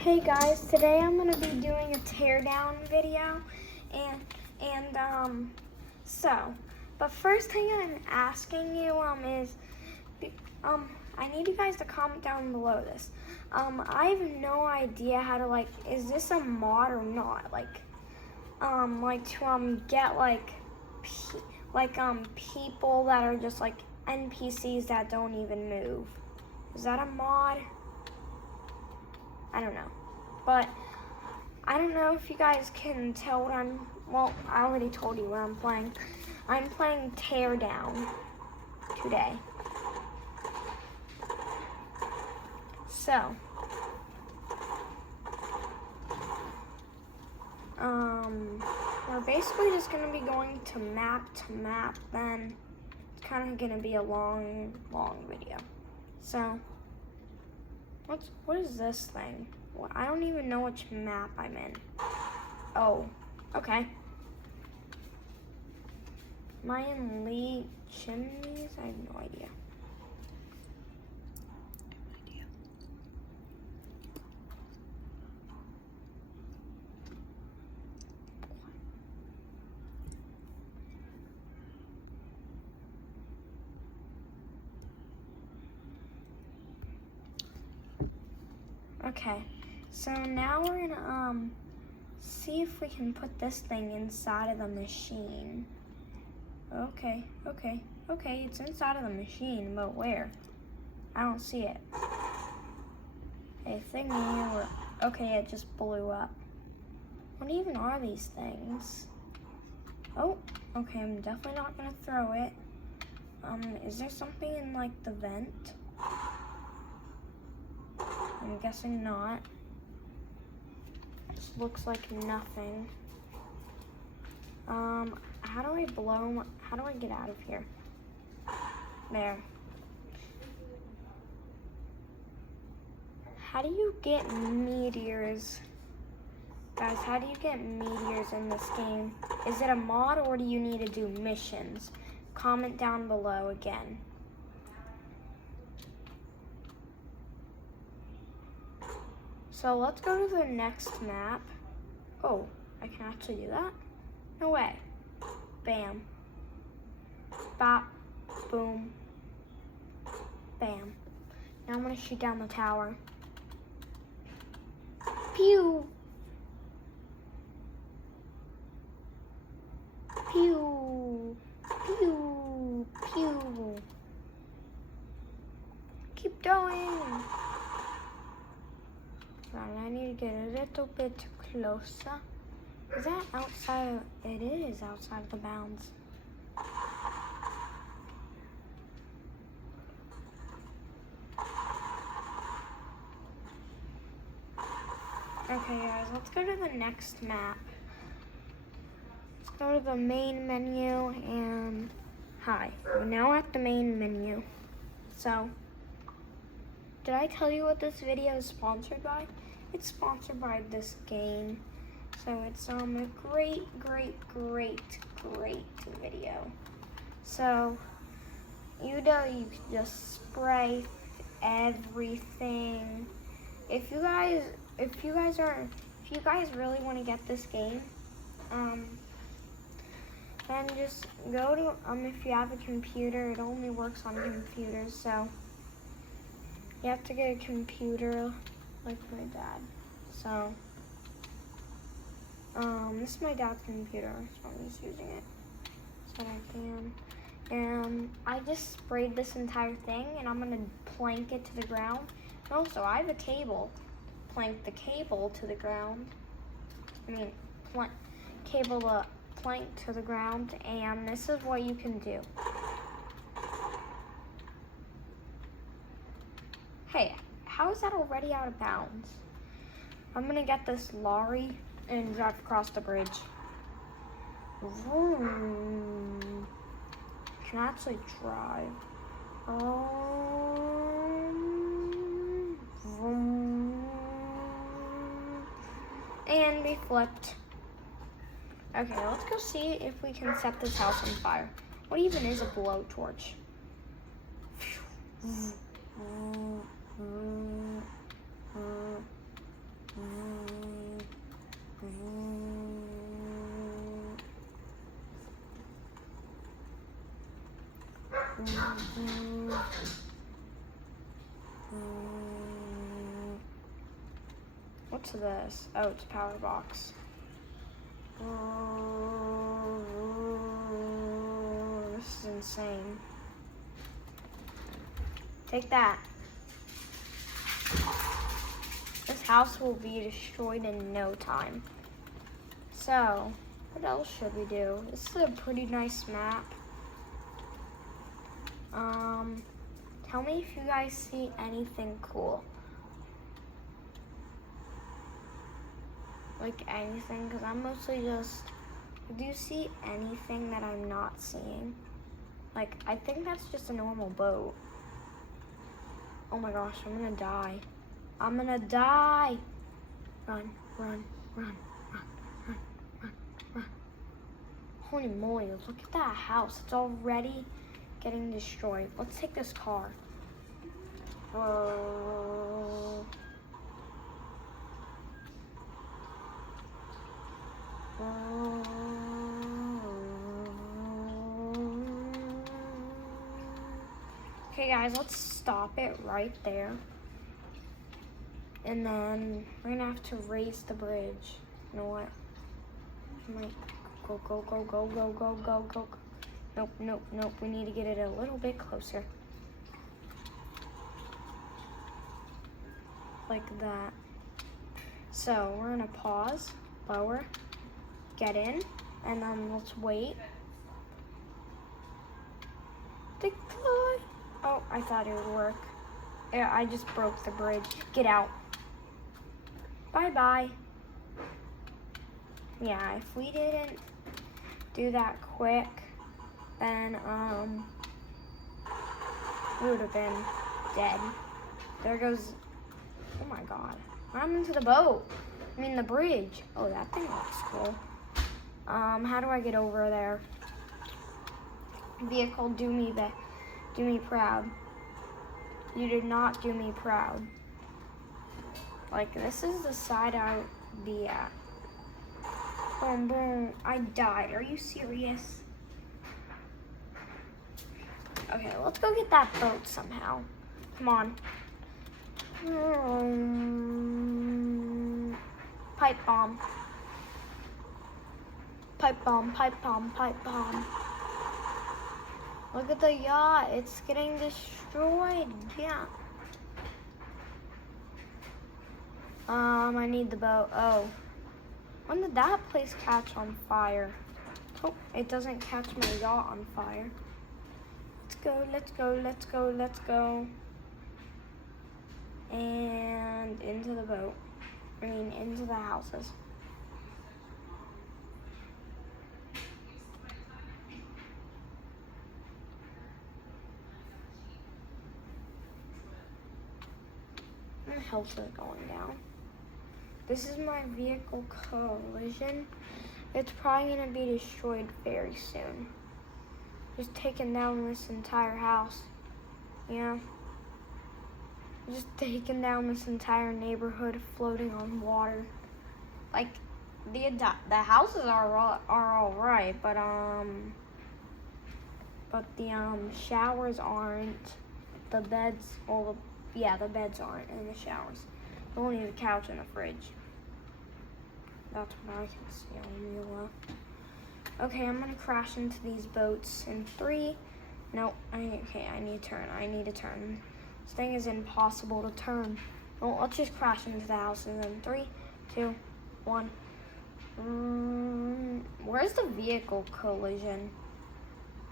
Hey guys, today I'm gonna be doing a teardown video, but first thing I'm asking you is, I need you guys to comment down below this. I have no idea how to is this a mod or not? Get people that are just like NPCs that don't even move. Is that a mod? I don't know, but I don't know if you guys can tell what I already told you what I'm playing. I'm playing Teardown today. So, we're basically just gonna be going to map, then it's kind of gonna be a long video. So, what is this thing? Well, I don't even know which map I'm in. Oh, okay. Am I in Lee Chimneys? I have no idea. Okay, so now we're gonna see if we can put this thing inside of the machine. Okay, it's inside of the machine, but where? I don't see it. A thing here. Okay, it just blew up. What even are these things? Oh, okay, I'm definitely not gonna throw it. Is there something in the vent? I'm guessing not. This looks like nothing. How do I get out of here? There. How do you get meteors? Guys, how do you get meteors in this game? Is it a mod or do you need to do missions? Comment down below again. So let's go to the next map. Oh, I can actually do that? No way. Bam. Bop. Boom. Bam. Now I'm gonna shoot down the tower. Pew. Pew. Pew. Pew. Keep going. I need to get a little bit closer. Is that outside? It is outside of the bounds. Okay guys, let's go to the next map. Let's go to the main menu and hi. We're now at the main menu. So, did I tell you what this video is sponsored by? It's sponsored by this game. So it's a great video. So you can just spray everything. If you guys really want to get this game, then just go to if you have a computer, it only works on computers, so you have to get a computer like my dad. So, this is my dad's computer, so I'm just using it so that I can. And I just sprayed this entire thing, and I'm gonna plank it to the ground. And also, I have a cable. Plank the cable to the ground. Cable the plank to the ground, and this is what you can do. Hey, how is that already out of bounds? I'm gonna get this lorry and drive across the bridge. Vroom. Can I actually drive? Vroom. And we flipped. Okay, let's go see if we can set this house on fire. What even is a blowtorch? What's this? Oh, it's a power box. This is insane. Take that. This house will be destroyed in no time. So, what else should we do? This is a pretty nice map. Tell me if you guys see anything cool. Like anything, because I'm mostly just, do you see anything that I'm not seeing? Like, I think that's just a normal boat. Oh my gosh, I'm gonna die. I'm gonna die. Run, run, run, run, run, run, run. Holy moly, look at that house. It's already getting destroyed. Let's take this car. Okay guys, let's stop it right there. And then we're gonna have to raise the bridge. You know what? I might go, go, go, go, go, go, go, go. Nope, nope, nope. We need to get it a little bit closer. Like that. So we're gonna pause, lower, get in, and then let's wait. Deploy. Oh, I thought it would work. Yeah, I just broke the bridge. Get out. Bye-bye. Yeah, if we didn't do that quick, then we would have been dead. There goes, oh my god. I'm into the boat. I mean the bridge. Oh, that thing looks cool. How do I get over there? Vehicle, do me proud. You did not do me proud. Like, this is the side I would be at. Boom, boom. I died. Are you serious? Okay, let's go get that boat somehow. Come on. Pipe bomb. Pipe bomb, pipe bomb, pipe bomb. Look at the yacht. It's getting destroyed. Yeah. I need the boat. Oh. When did that place catch on fire? Oh, it doesn't catch my yacht on fire. Let's go, let's go, let's go, let's go. And into the boat. I mean, into the houses. My health is going down. This is my vehicle collision. It's probably gonna be destroyed very soon. Just taking down this entire house. Yeah. Just taking down this entire neighborhood floating on water. Like, the houses are all right, but the showers aren't. The beds, the beds aren't in the showers. Only the couch and the fridge. That's what I can see on the left. Okay, I'm gonna crash into these boats in 3. No, I need to turn. This thing is impossible to turn. Well, let's just crash into the houses in 3, 2, 1. Where's the vehicle collision?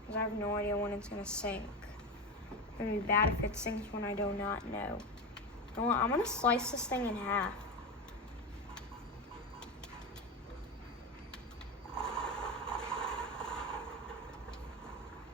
Because I have no idea when it's gonna sink. It's gonna be bad if it sinks when I do not know. You know what? I'm gonna slice this thing in half.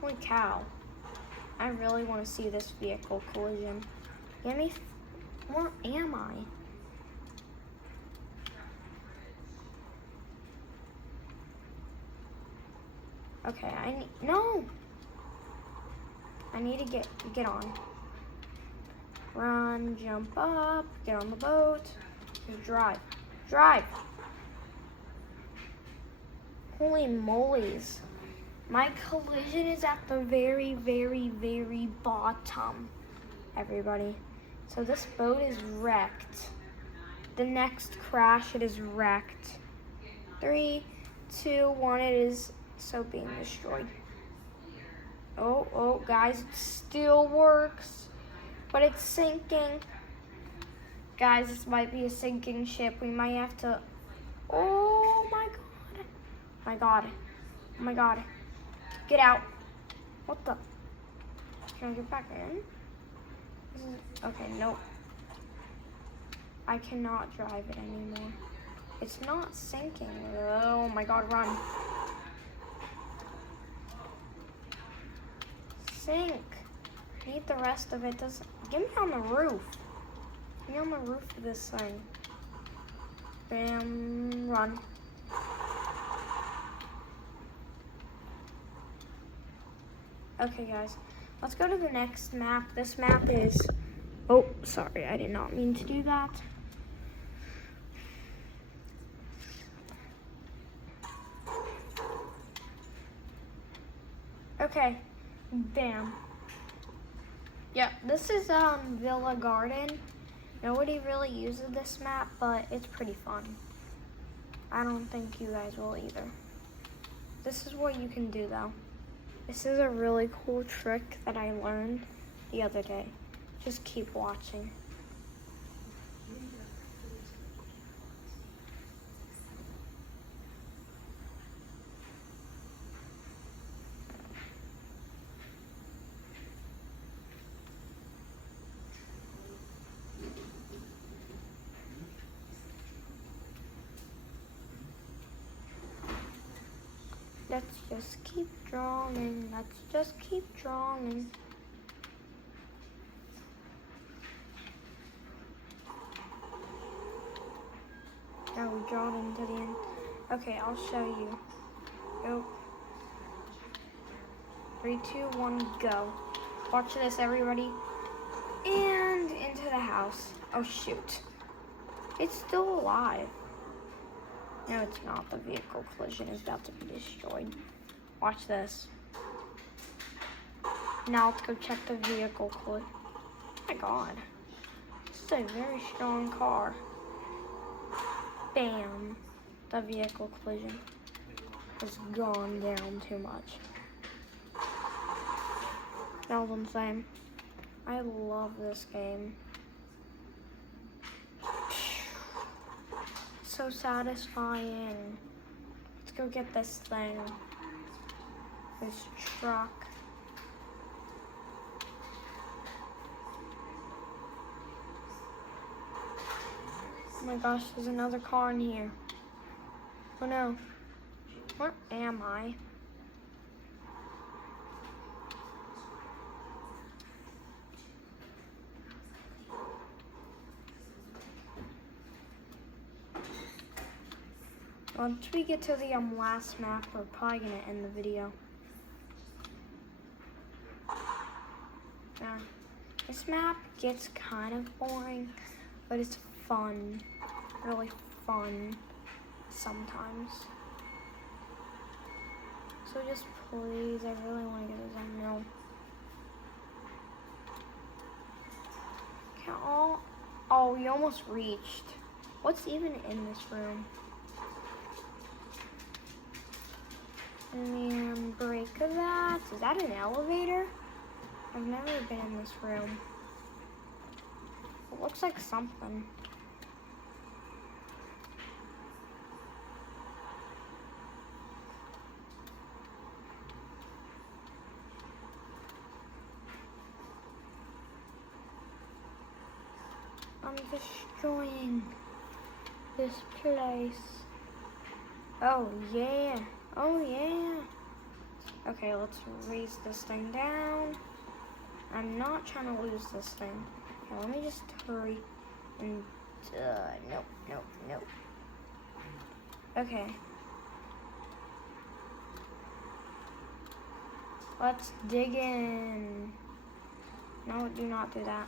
Holy cow. I really want to see this vehicle collision. Get me, where am I? Okay, no! I need to get on. Run, jump up, get on the boat, just drive. Drive! Holy molies. My collision is at the very, very, very bottom, everybody. So this boat is wrecked. The next crash, it is wrecked. 3, 2, 1, it is so being destroyed. Oh, guys, it still works, but it's sinking. Guys, this might be a sinking ship. We might have to, oh my God. My God, oh my God. Get out. What the? Can I get back in? Okay, nope. I cannot drive it anymore. It's not sinking. Oh my God, run. Sink. I need the rest of it. Get me on the roof. Get me on the roof of this thing. Bam, run. Okay, guys, let's go to the next map. This map is, oh, sorry, I did not mean to do that. Okay, bam. Yeah, this is Villa Garden. Nobody really uses this map, but it's pretty fun. I don't think you guys will either. This is what you can do though. This is a really cool trick that I learned the other day. Just keep watching. Let's just keep drawing. Let's just keep drawing. Now we draw it into the end. Okay, I'll show you. Go. 3, 2, 1, go. Watch this, everybody. And into the house. Oh, shoot. It's still alive. No, it's not. The vehicle collision is about to be destroyed. Watch this. Now let's go check the vehicle collision. Oh my God. This is a very strong car. Bam. The vehicle collision has gone down too much. That was insane. I love this game. So satisfying. Let's go get this thing. This truck. Oh my gosh, there's another car in here. Oh no. Where am I? Once we get to the last map, we're probably gonna end the video. This map gets kind of boring, but it's fun, really fun sometimes. So just please, I really want to get this on. No. Oh, we almost reached. What's even in this room? And break that. Is that an elevator? I've never been in this room. It looks like something. I'm destroying this place. Oh yeah. Oh yeah. Okay, let's raise this thing down. I'm not trying to lose this thing. Okay, let me just hurry and nope. Okay. Let's dig in. No, do not do that.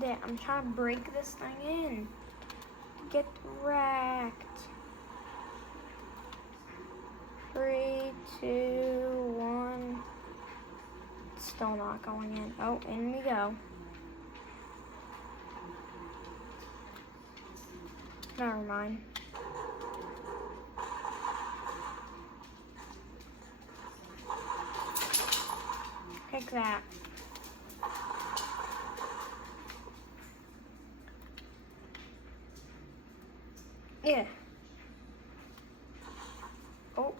There, I'm trying to break this thing in. Get wrecked. 3, 2, 1. Still not going in. Oh, in we go. Never mind. Take that. Yeah. Oh.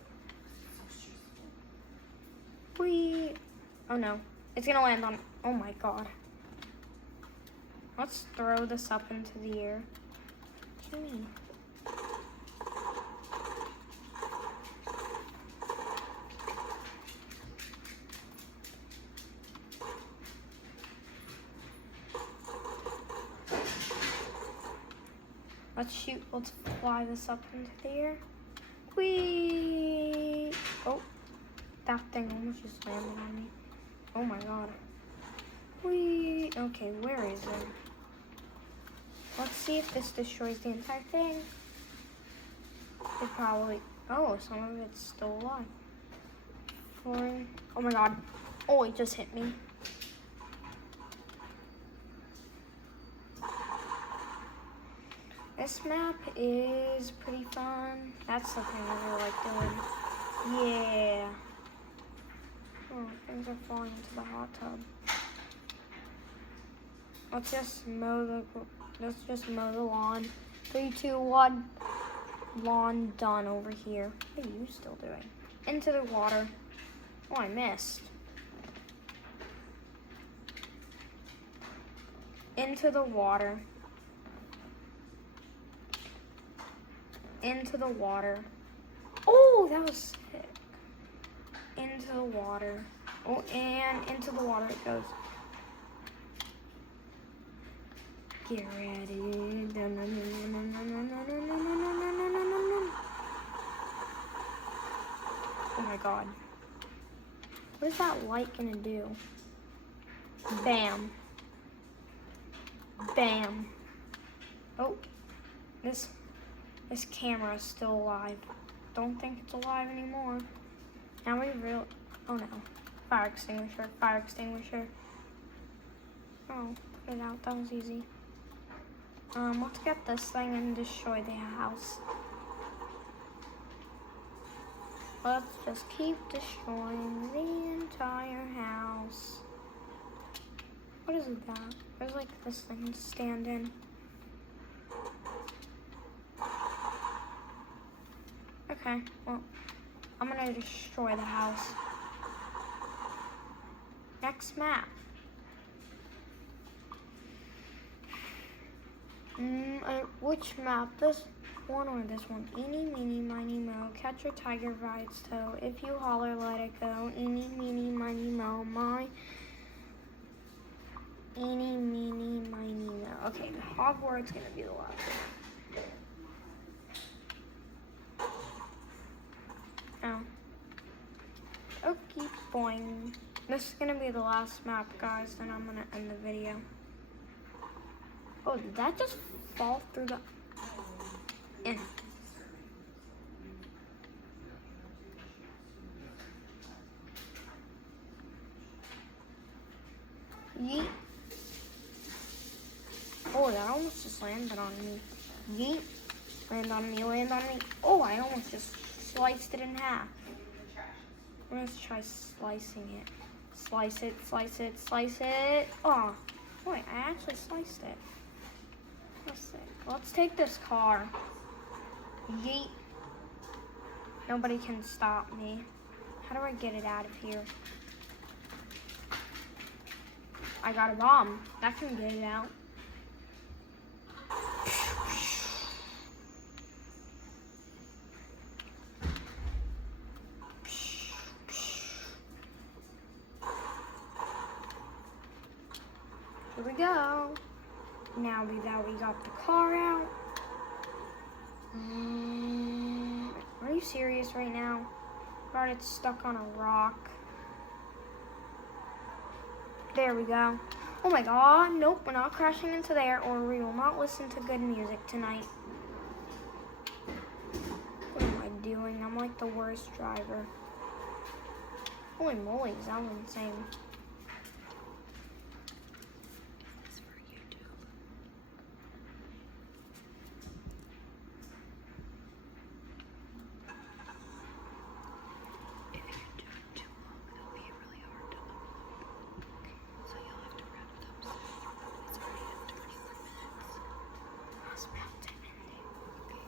Whee. Oh no. It's gonna land on. Oh my god. Let's throw this up into the air. What do you mean? Let's fly this up into the air. Whee! Oh, that thing almost just landed on me. Oh my god. Whee! Okay, where is it? Let's see if this destroys the entire thing. It probably, oh, some of it's still alive. Oh my god. Oh, it just hit me. This map is pretty fun. That's something I really like doing. Yeah. Oh, things are falling into the hot tub. Let's just mow the lawn. 3, 2, 1. Lawn done over here. What are you still doing? Into the water. Oh, I missed. Into the water. Into the water. Oh, that was sick. Into the water. Oh, and into the water it goes. Get ready. Oh my god. What is that light gonna do? Bam. Bam. Oh, this camera is still alive. Don't think it's alive anymore. Now we real. Oh no. Fire extinguisher. Fire extinguisher. Oh, put it out. That was easy. Let's get this thing and destroy the house. Let's just keep destroying the entire house. What is that? There's like this thing to stand in. Okay, well, I'm gonna destroy the house. Next map. Which map? This one or this one? Eeny, meeny, miny, moe. Catch your tiger by its toe. If you holler, let it go. Eeny, meeny, miny, moe. My. Eeny, meeny, miny, moe. Okay, Hogwarts gonna be the last one. Oh. Okay, boing. This is gonna be the last map, guys, then I'm gonna end the video. Oh, did that just fall through the... Yeet. Oh, that almost just landed on me. Yeet. Land on me, land on me. Oh, I almost just sliced it in half. Let's try slicing it. Slice it, slice it, slice it. Oh, wait, I actually sliced it. Let's take this car. Yeet. Nobody can stop me. How do I get it out of here? I got a bomb. That can get it out. Here we go. Now that we got the car out. Are you serious right now? God, it's stuck on a rock. There we go. Oh my god, nope, we're not crashing into there or we will not listen to good music tonight. What am I doing? I'm like the worst driver. Holy moly, that was insane. It's for YouTube. If you do it too long, it'll be really hard to upload. So you'll have to wrap it up soon. It's already at 21 minutes. It's about to end. Okay.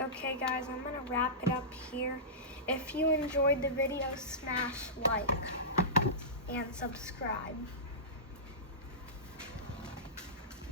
Okay guys, I'm gonna wrap it up here. If you enjoyed the video, smash like and subscribe.